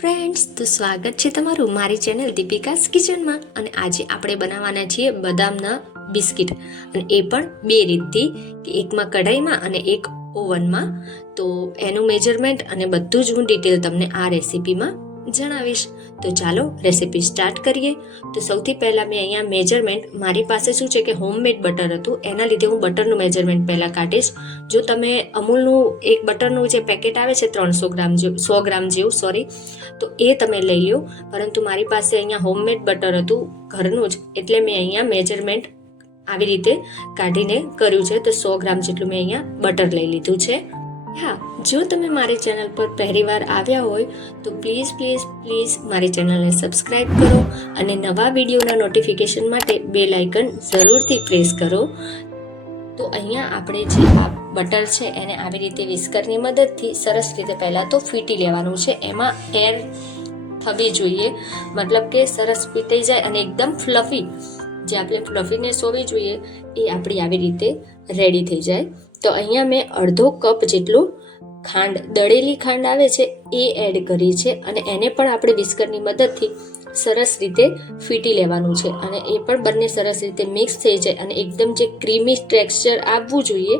Friends, તો સ્વાગત છે તમારું મારી ચેનલ દીપિકાસ કિચનમાં. અને આજે આપણે બનાવવાના છીએ બદામના બિસ્કિટ, અને એ પણ બે રીતથી, કે એકમાં કઢાઈમાં અને એક ઓવનમાં. તો એનું મેજરમેન્ટ અને બધું જ હું ડિટેલ તમને આ રેસીપીમાં જણાવીશ. તો ચાલો રેસીપી સ્ટાર્ટ કરીએ. તો સૌથી પહેલાં મેં અહીંયા મેજરમેન્ટ, મારી પાસે શું છે કે હોમમેડ બટર હતું, એના લીધે હું બટરનું મેજરમેન્ટ પહેલાં કાઢીશ. જો તમે અમૂલનું એક બટરનું જે પેકેટ આવે છે 300 ગ્રામ જેવું, 100 ગ્રામ જેવું સોરી, તો એ તમે લઈ લો. પરંતુ મારી પાસે અહીંયા હોમમેડ બટર હતું ઘરનું જ, એટલે મેં અહીંયા મેજરમેન્ટ આવી રીતે કાઢીને કર્યું છે. તો 100 ગ્રામ જેટલું મેં અહીંયા બટર લઈ લીધું છે. હા, જો તમે મારી ચેનલ પર પહેલીવાર આવ્યા હોય તો પ્લીઝ પ્લીઝ પ્લીઝ મારી ચેનલને સબસ્ક્રાઈબ કરો અને નવા વિડીયોના નોટિફિકેશન માટે બેલ આઇકન જરૂરથી પ્રેસ કરો. તો અહીંયા આપણે જે આ બટર છે એને આવી રીતે વિસ્કરની મદદથી સરસ રીતે પહેલાં તો ફીટી લેવાનું છે. એમાં એર થવી જોઈએ, મતલબ કે સરસ ફીટાઈ જાય અને એકદમ ફ્લફી, જે આપણે ફ્લફીનેસ હોવી જોઈએ એ આપણી આવી રીતે રેડી થઈ જાય. તો અહીંયા મેં અડધો કપ જેટલું ખાંડ, દળેલી ખાંડ આવે છે એ એડ કરી છે, અને એને પણ આપણે વિસ્કરની મદદથી સરસ રીતે ફીટી લેવાનું છે. અને એ પણ બંને સરસ રીતે મિક્સ થઈ જાય અને એકદમ જે ક્રીમી ટેક્સચર આવવું જોઈએ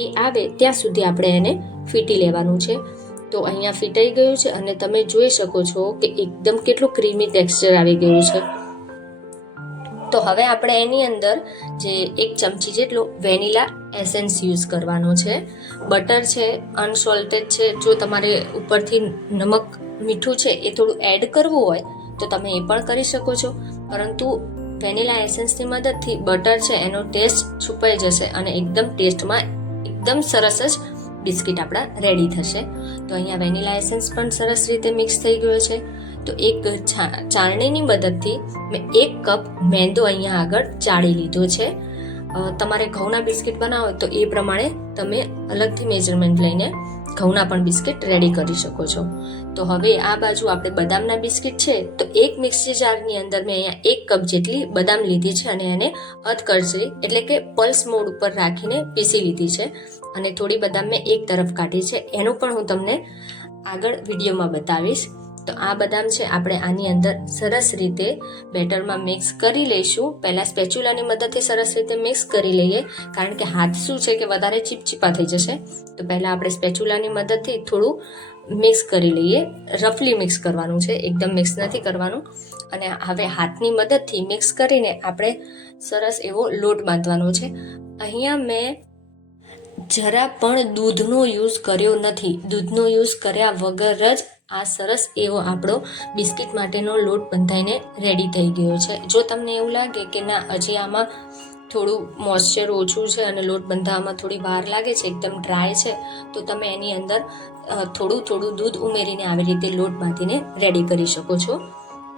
એ આવે ત્યાં સુધી આપણે એને ફીટી લેવાનું છે. તો અહીંયા ફીટાઈ ગયું છે અને તમે જોઈ શકો છો કે એકદમ કેટલું ક્રીમી ટેક્સચર આવી ગયું છે. તો હવે આપણે એની અંદર જે 1 ચમચી જેટલું વેનીલા એસેન્સ યુઝ કરવાનો છે. બટર છે, અનસોલ્ટેડ છે. જો તમારે ઉપરથી નમક, મીઠું છે એ થોડું એડ કરવું હોય તો તમે એ પણ કરી શકો છો, પરંતુ વેનીલા એસેન્સની મદદથી બટર છે એનો ટેસ્ટ છુપાઈ જશે અને એકદમ ટેસ્ટમાં એકદમ સરસ જ બિસ્કિટ આપણા રેડી થશે. તો અહીંયા વેનીલા એસેન્સ પણ સરસ રીતે મિક્સ થઈ ગયો છે. તો એક ચાળણીની મદદથી મેં 1 કપ મેંદો અહીંયા આગળ ચાળી લીધો છે. તમારે ઘઉંના બિસ્કિટ બનાવો તો એ પ્રમાણે તમે અલગથી મેજરમેન્ટ લઈને ઘઉંના પણ બિસ્કિટ રેડી કરી શકો છો. તો હવે આ બાજુ આપણે બદામના બિસ્કિટ છે, તો એક મિક્સી જારની અંદર મેં અહીંયા 1 કપ જેટલી બદામ લીધી છે અને એને અધકચરી એટલે કે પલ્સ મોડ ઉપર રાખીને પીસી લીધી છે. અને થોડી બદામ મેં એક તરફ કાઢી છે, એનું પણ હું તમને આગળ વિડીયોમાં બતાવીશ. તો આ બદામ છે આપણે આની અંદર સરસ રીતે બેટરમાં મિક્સ કરી લઈશું. પહેલાં સ્પેચ્યુલાની મદદથી સરસ રીતે મિક્સ કરી લઈએ, કારણ કે હાથ શું છે કે વધારે ચીપચીપા થઈ જશે. તો પહેલાં આપણે સ્પેચ્યુલાની મદદથી થોડું મિક્સ કરી લઈએ. રફલી મિક્સ કરવાનું છે, એકદમ મિક્સ નથી કરવાનું. અને હવે હાથની મદદથી મિક્સ કરીને આપણે સરસ એવો લોટ બાંધવાનો છે. અહીંયા મેં જરા પણ દૂધનો યુઝ કર્યો નથી. દૂધનો યુઝ કર્યા વગર જ આ સરસ એવો આપણો બિસ્કિટ માટેનો લોટ બંધાઈને રેડી થઈ ગયો છે. જો તમને એવું લાગે કે ના, હજી આમાં થોડું મોઇશ્ચર ઓછું છે અને લોટ બંધાવવામાં થોડી વાર લાગે છે, એકદમ ડ્રાય છે, તો તમે એની અંદર થોડું દૂધ ઉમેરીને આવી રીતે લોટ બાંધીને રેડી કરી શકો છો.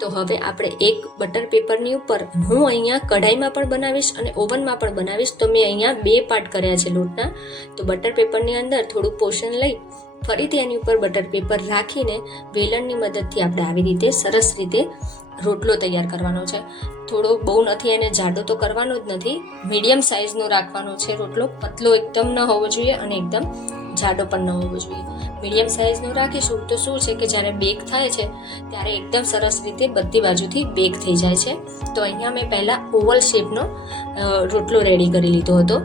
તો હવે આપણે એક બટર પેપરની ઉપર, હું અહીંયા કઢાઈમાં પણ બનાવીશ અને ઓવનમાં પણ બનાવીશ, તો મેં અહીંયા 2 પાર્ટ કર્યા છે લોટના. તો બટર પેપરની અંદર થોડું પોર્શન લઈ ફરીથી એની ઉપર બટર પેપર રાખીને વેલણની મદદથી આપણે આવી રીતે સરસ રીતે રોટલો તૈયાર કરવાનો છે. થોડો બહુ નથી, એને જાડો તો કરવાનો જ નથી, મીડિયમ સાઇઝનો રાખવાનો છે રોટલો. પતલો એકદમ ન હોવો જોઈએ અને એકદમ જાડો પણ ન હોવો જોઈએ. મીડિયમ સાઇઝનું રાખીશું તો શું છે કે જ્યારે બેક થાય છે ત્યારે એકદમ સરસ રીતે બધી બાજુથી બેક થઈ જાય છે. તો અહીંયા મેં પહેલાં ઓવલ શેપનો રોટલો રેડી કરી લીધો હતો.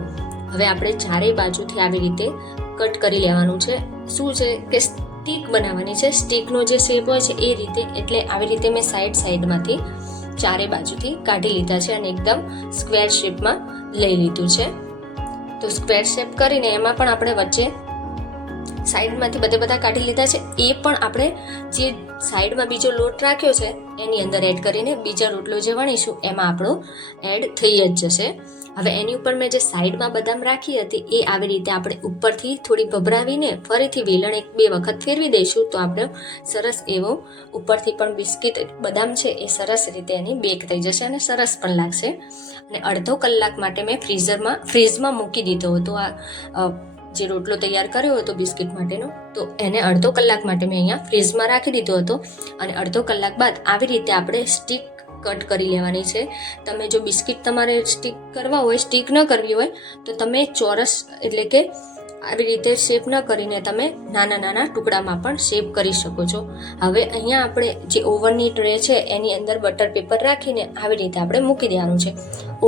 હવે આપણે ચારેય બાજુથી આવી રીતે કટ કરી લેવાનું છે. શું છે કે સ્ટીક બનાવવાની છે, સ્ટીકનો જે શેપ હોય છે એ રીતે. એટલે આવી રીતે મેં સાઈડમાંથી ચારે બાજુથી કાઢી લીધા છે અને એકદમ સ્ક્વેર શેપમાં લઈ લીધું છે. તો સ્ક્વેર શેપ કરીને એમાં પણ આપણે વચ્ચે સાઈડમાંથી બધા કાઢી લીધા છે. એ પણ આપણે જે સાઈડમાં બીજો લોટ રાખ્યો છે એની અંદર એડ કરીને બીજા રોટલો જે વણીશું એમાં આપણો એડ થઈ જ જશે. હવે એની ઉપર મેં જે સાઈડમાં બદામ રાખી હતી એ આવી રીતે આપણે ઉપરથી થોડી ભભરાવીને ફરીથી વેલણ 1-2 વખત ફેરવી દઈશું, તો આપણે સરસ એવો ઉપરથી પણ બિસ્કિટ બદામ છે એ સરસ રીતે એની બેક થઈ જશે અને સરસ પણ લાગશે. અને અડધો કલાક માટે મેં ફ્રીઝમાં મૂકી દીધો હતો. આ જે રોટલો તૈયાર કર્યો હતો બિસ્કિટ માટેનો, તો એને અડધો કલાક માટે મેં અહીંયા ફ્રીઝમાં રાખી દીધો હતો. અને અડધો કલાક બાદ આવી રીતે આપણે સ્ટીક કટ કરી લેવાની છે. તમે જો બિસ્કિટ તમારે સ્ટીક કરવા હોય, સ્ટીક ન કરવી હોય, તો તમે ચોરસ એટલે કે આવી રીતે શેપ ન કરીને તમે નાના નાના ટુકડામાં પણ શેપ કરી શકો છો. હવે અહીંયા આપણે જે ઓવનની ટ્રે છે એની અંદર બટર પેપર રાખીને આવી રીતે આપણે મૂકી દેવાનું છે.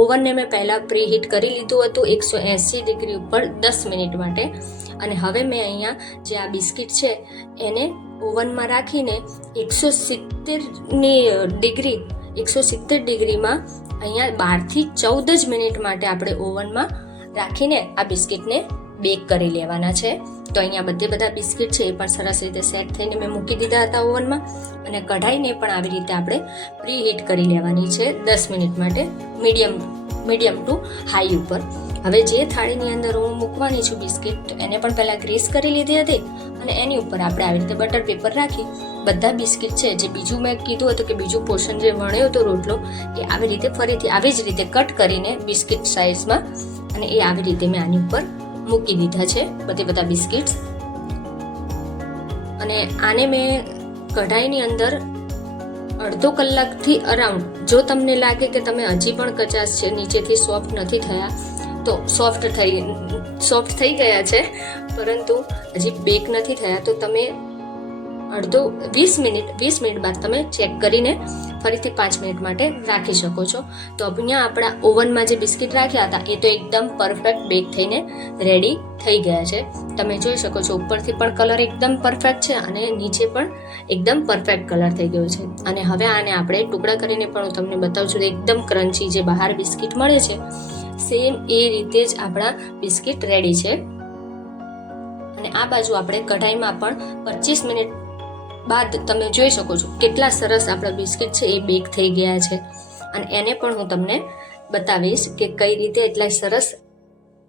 ઓવનને મેં પહેલાં પ્રીહીટ કરી લીધું હતું 180 ડિગ્રી ઉપર 10 મિનિટ માટે. અને હવે મેં અહીંયા જે આ બિસ્કિટ છે એને ઓવનમાં રાખીને 170 ડિગ્રીમાં અહીંયા 12 થી 14 જ મિનિટ માટે આપણે ઓવનમાં રાખીને આ બિસ્કિટને બેક કરી લેવાના છે. તો અહીંયા બધા બિસ્કિટ છે એ પણ સરસ રીતે સેટ થઈને મેં મૂકી દીધા હતા ઓવનમાં. અને કઢાઈને પણ આવી રીતે આપણે પ્રીહીટ કરી લેવાની છે 10 મિનિટ માટે મીડિયમ ટુ હાઈ ઉપર. હવે જે થાળીની અંદર હું મૂકવાની છું બિસ્કિટ એને પણ પહેલાં ગ્રીસ કરી લીધી હતી અને એની ઉપર આપણે આવી રીતે બટર પેપર રાખી બધા બિસ્કિટ છે જે બીજું મેં કીધું હતું કે બીજું પોર્શન જે વણ્યો હતો રોટલો એ આવી રીતે ફરીથી આવી જ રીતે કટ કરીને બિસ્કિટ સાઇઝમાં અને એ આવી રીતે મેં આની ઉપર મૂકી દીધા છે બધા બિસ્કિટ્સ. અને આને મેં કઢાઈની અંદર અડધો કલાકથી અરાઉન્ડ, જો તમને લાગે કે તમે હજી પણ કચાશ છે, નીચેથી સોફ્ટ નથી થયા તો સોફ્ટ થઈ ગયા છે પરંતુ હજી બેક નથી થયા તો તમે 20 મિનિટ બાદ તમે ચેક કરીને ફરીથી 5 મિનિટ માટે રાખી શકો છો. તો અહીંયા આપણા ઓવનમાં જે બિસ્કિટ રાખ્યા હતા એ તો એકદમ પરફેક્ટ બેક થઈને રેડી થઈ ગયા છે. તમે જોઈ શકો છો ઉપરથી પણ કલર એકદમ પરફેક્ટ છે અને નીચે પણ એકદમ પરફેક્ટ કલર થઈ ગયો છે. અને હવે આને આપણે ટુકડા કરીને પણ હું તમને બતાવું છું એકદમ ક્રન્ચી જે બહાર બિસ્કિટ મળે છે સેમ એ રીતે જ આપણા બિસ્કિટ રેડી છે. અને આ બાજુ આપણે કઢાઈમાં પણ 25 મિનિટ બાદ તમે જોઈ શકો છો કેટલા સરસ આપણા બિસ્કિટ છે એ બેક થઈ ગયા છે. અને એને પણ હું તમને બતાવીશ કે કઈ રીતે એટલા સરસ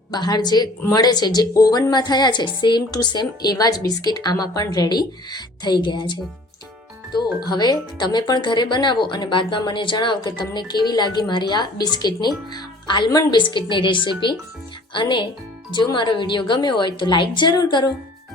બહાર જે મળે છે જે ઓવનમાં થયા છે સેમ ટુ સેમ એવા જ બિસ્કિટ આમાં પણ રેડી થઈ ગયા છે. તો હવે તમે પણ ઘરે બનાવો અને બાદમાં મને જણાવો કે તમને કેવી લાગી મારી આ આલમંડ બિસ્કિટની રેસીપી. અને જો મારો વિડીયો ગમ્યો હોય તો લાઈક જરૂર કરો.